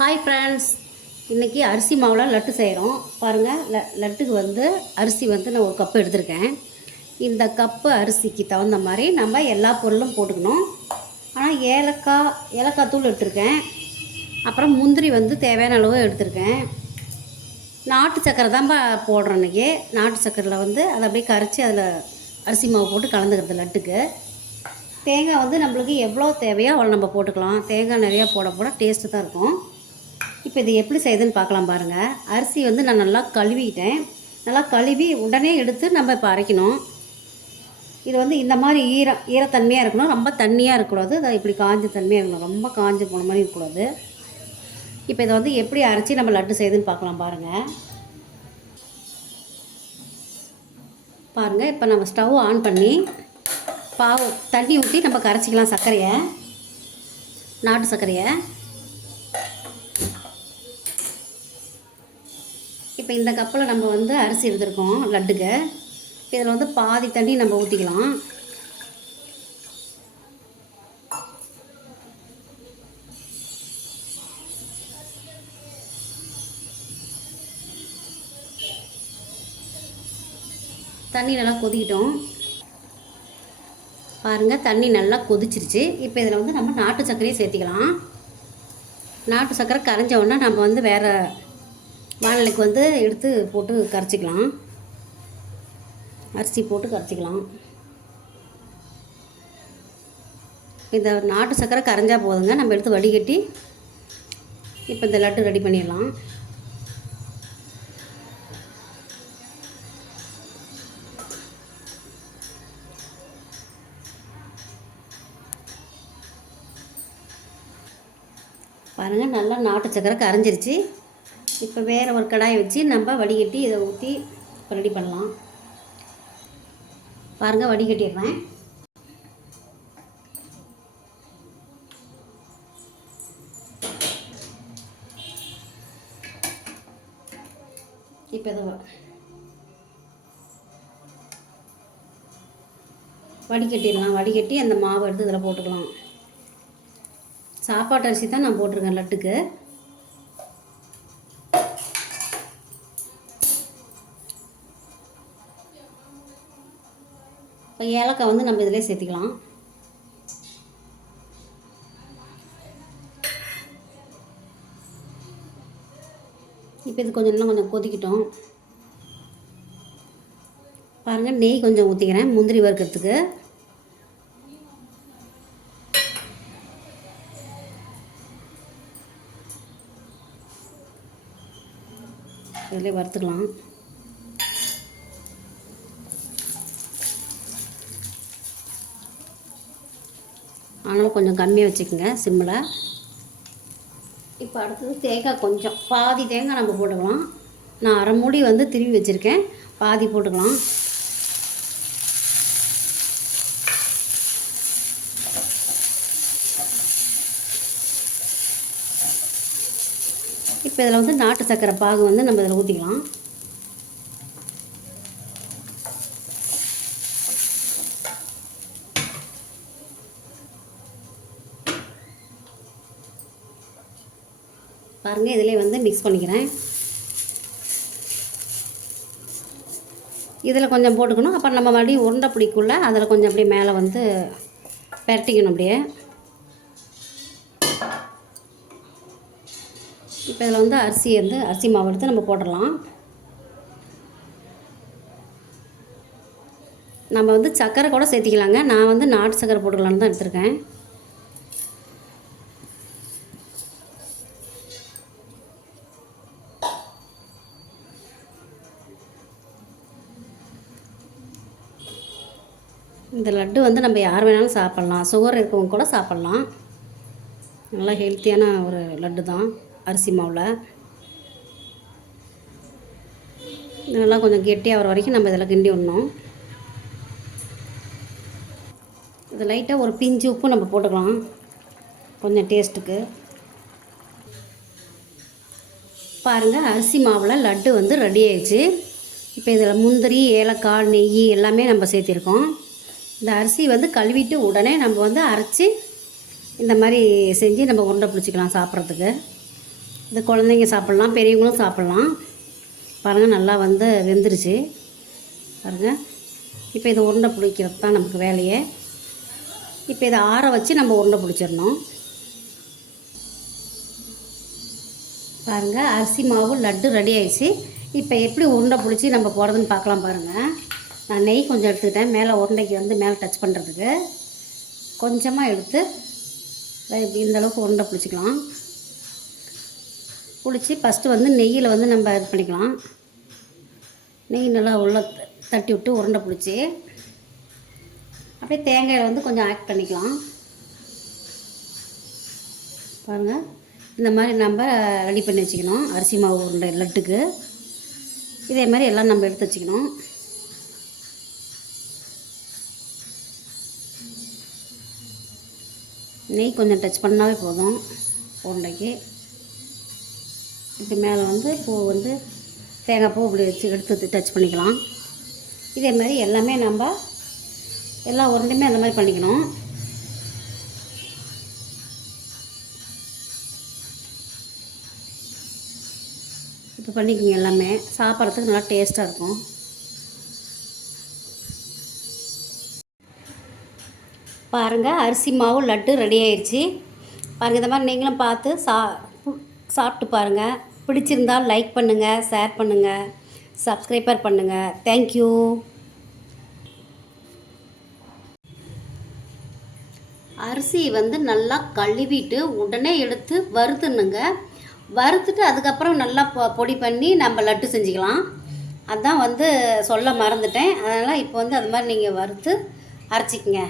Hi friends, இன்றைக்கி அரிசி மாவில் லட்டு செய்கிறோம். பாருங்கள், லட்டுக்கு வந்து அரிசி வந்து நான் ஒரு கப்பு எடுத்திருக்கேன். இந்த கப்பு அரிசிக்கு தகுந்த மாதிரி நம்ம எல்லா பொருளும் போட்டுக்கணும். ஆனால் ஏலக்காய் தூள் எடுத்திருக்கேன். அப்புறம் முந்திரி வந்து தேவையான அளவு எடுத்திருக்கேன். நாட்டு சக்கரை தான் போடுறோம் இன்றைக்கி. நாட்டு சக்கரையில் வந்து அதை அப்படியே கரைச்சி அதில் அரிசி மாவு போட்டு கலந்துக்கிறது லட்டுக்கு. தேங்காய் வந்து நம்மளுக்கு எவ்வளோ தேவையோ அவ்வளோ நம்ம போட்டுக்கலாம். தேங்காய் நிறையா போட டேஸ்ட்டு தான் இருக்கும். இப்போ இது எப்படி செய்யுதுன்னு பார்க்கலாம் பாருங்கள். அரிசி வந்து நான் நல்லா கழுவிட்டேன். நல்லா கழுவி உடனே எடுத்து நம்ம இப்போ அரைக்கணும். இது வந்து இந்த மாதிரி ஈரத்தன்மையாக இருக்கணும், ரொம்ப தண்ணியாக இருக்கக்கூடாது. அதை இப்படி காஞ்ச தன்மையாக இருக்கணும், ரொம்ப காஞ்சு போன மாதிரி இருக்கக்கூடாது. இப்போ இதை வந்து எப்படி அரைச்சி நம்ம லட்டு செய்யுதுன்னு பார்க்கலாம் பாருங்கள். பாருங்கள், இப்போ நம்ம ஸ்டவ் ஆன் பண்ணி தண்ணி ஊற்றி நம்ம கரைச்சிக்கலாம் சர்க்கரையை, நாட்டு சர்க்கரையை. இப்போ இந்த கப்பில் நம்ம வந்து அரிசி எடுத்துருக்கோம் லட்டுக்கு. இதில் வந்து பாதி தண்ணி நம்ம ஊற்றிக்கலாம். தண்ணி நல்லா கொதிக்கிட்டோம். பாருங்கள், தண்ணி நல்லா கொதிச்சிருச்சு. இப்போ இதில் வந்து நம்ம நாட்டு சர்க்கரையை சேர்த்திக்கலாம். நாட்டு சர்க்கரை கரைஞ்ச உடனே நம்ம வந்து வேறு வானலுக்கு வந்து எடுத்து போட்டு கரைச்சிக்கலாம். அரிசி போட்டு கரைச்சிக்கலாம். இந்த நாட்டு சர்க்கரை கரைஞ்சால் போதுங்க. நம்ம எடுத்து வடிகட்டி இப்போ இந்த லட்டு ரெடி பண்ணிடலாம். பாருங்கள், நல்லா நாட்டு சர்க்கரை கரைஞ்சிருச்சு. இப்போ வேறு ஒரு கடாயை வச்சு நம்ம வடிகட்டி இதை ஊற்றி ரெடி பண்ணலாம். பாருங்கள், வடிகட்டிடுறேன். இப்போ இதை வடிகட்டிடலாம். வடிகட்டி அந்த மாவை எடுத்து இதில் போட்டுக்கலாம். சாப்பாட்டு அரிசி தான் நான் போட்டிருக்கேன் லட்டுக்கு. இப்போ ஏலக்காய் வந்து நம்ம இதிலே சேர்த்துக்கலாம். இப்போ இது இன்னும் கொஞ்சம் கொதிக்கிட்டோம். பாருங்கள், நெய் கொஞ்சம் ஊற்றிக்கிறேன் முந்திரி வறுக்கிறதுக்கு. இதிலே வறுத்துக்கலாம். ஆனாலும் கொஞ்சம் கம்மியாக வச்சுக்கோங்க சிம்மில். இப்போ அடுத்தது தேங்காய், கொஞ்சம் பாதி தேங்காய் நம்ம போட்டுக்கலாம். நான் அரை மூடி வந்து திருவி வச்சுருக்கேன், பாதி போட்டுக்கலாம். இப்போ இதில் வந்து நாட்டு சர்க்கரை பாகு வந்து நம்ம இதில் ஊற்றிக்கலாம். பாருங்கள், இதிலே வந்து மிக்ஸ் பண்ணிக்கிறேன். இதில் கொஞ்சம் போட்டுக்கணும். அப்புறம் நம்ம மறுபடியும் உருண்டை பிடிக்குள்ள அதில் கொஞ்சம் அப்படியே மேலே வந்து பரட்டிக்கணும் அப்படியே. இப்போ இதில் வந்து அரிசி மாவு எடுத்து நம்ம போட்டுடலாம். நம்ம வந்து சர்க்கரை கூட சேர்த்திக்கலாங்க. நான் வந்து நாட்டு சர்க்கரை போட்டுக்கலான்னு தான் எடுத்துருக்கேன். இந்த லட்டு வந்து நம்ம யார் வேணாலும் சாப்பிட்லாம். சுகர் இருக்கவங்க கூட சாப்பிட்லாம். நல்லா ஹெல்த்தியான ஒரு லட்டு தான் அரிசி மாவில். நல்லா கொஞ்சம் கெட்டியாக வர வரைக்கும் நம்ம இதில் கிண்டி விடணும். இது லைட்டாக ஒரு பிஞ்சு உப்பு நம்ம போட்டுக்கலாம் கொஞ்சம் டேஸ்ட்டுக்கு. பாருங்கள், அரிசி மாவில் லட்டு வந்து ரெடி ஆயிடுச்சு. இப்போ இதில் முந்திரி, ஏலக்காய், நெய் எல்லாமே நம்ம சேர்த்திருக்கோம். இந்த அரிசி வந்து கழுவிட்டு உடனே நம்ம வந்து அரைச்சி இந்த மாதிரி செஞ்சு நம்ம உருண்டை பிடிச்சிக்கலாம் சாப்பிட்றதுக்கு. இது குழந்தைங்க சாப்பிட்லாம், பெரியவங்களும் சாப்பிட்லாம். பாருங்கள் நல்லா வந்து வெந்துருச்சு பாருங்கள். இப்போ இதை உருண்டை பிடிக்கிறது தான் நமக்கு வேலையே. இப்போ இதை ஆற வச்சு நம்ம உருண்டை பிடிச்சிடணும். பாருங்கள் அரிசி மாவு லட்டு ரெடி ஆயிடுச்சு. இப்போ எப்படி உருண்டை பிடிச்சி நம்ம போடுறதுன்னு பார்க்கலாம் பாருங்கள். நான் நெய் கொஞ்சம் எடுத்துக்கிட்டேன் மேலே உருண்டைக்கு வந்து மேலே டச் பண்ணுறதுக்கு. கொஞ்சமாக எடுத்து இந்தளவுக்கு உருண்டை பிடிச்சிக்கலாம். பிடிச்சி ஃபஸ்ட்டு வந்து நெய்யில் வந்து நம்ம இது பண்ணிக்கலாம். நெய் நல்லா உள்ள தட்டி விட்டு உருண்டை பிடிச்சி அப்படியே தேங்காயில் வந்து கொஞ்சம் ஆட் பண்ணிக்கலாம். பாருங்கள் இந்த மாதிரி நம்ம ரெடி பண்ணி வச்சுக்கணும். அரிசி மாவு உருண்டை லட்டுக்கு இதே மாதிரி எல்லாம் நம்ம எடுத்து வச்சுக்கணும். நெய் கொஞ்சம் டச் பண்ணாவே போதும் உருண்டைக்கு. இப்படி மேலே வந்து பூ வந்து தேங்காய் பூ இப்படி வச்சு எடுத்து டச் பண்ணிக்கலாம். இதே மாதிரி எல்லாமே நம்ம எல்லா உருண்டையுமே அந்த மாதிரி பண்ணிக்கணும். இப்போ பண்ணிக்கோங்க. எல்லாமே சாப்பிட்றதுக்கு நல்லா டேஸ்ட்டாக இருக்கும். பாருங்கள் அரிசி மாவு லட்டு ரெடி ஆயிடுச்சு. பாருங்கள் இந்த மாதிரி நீங்களும் பார்த்து சாப்பிட்டு பாருங்கள். பிடிச்சிருந்தால் லைக் பண்ணுங்கள், ஷேர் பண்ணுங்கள், சப்ஸ்கிரைபர் பண்ணுங்கள். தேங்க்யூ. அரிசி வந்து நல்லா கழுவிட்டு உடனே எடுத்து வறுத்துணுங்க. வறுத்துட்டு அதுக்கப்புறம் நல்லா பொடி பண்ணி நம்ம லட்டு செஞ்சுக்கலாம். அதுதான் வந்து சொல்ல மறந்துட்டேன். அதனால் இப்போ வந்து அது மாதிரி நீங்கள் வறுத்து அரைச்சிக்கங்க.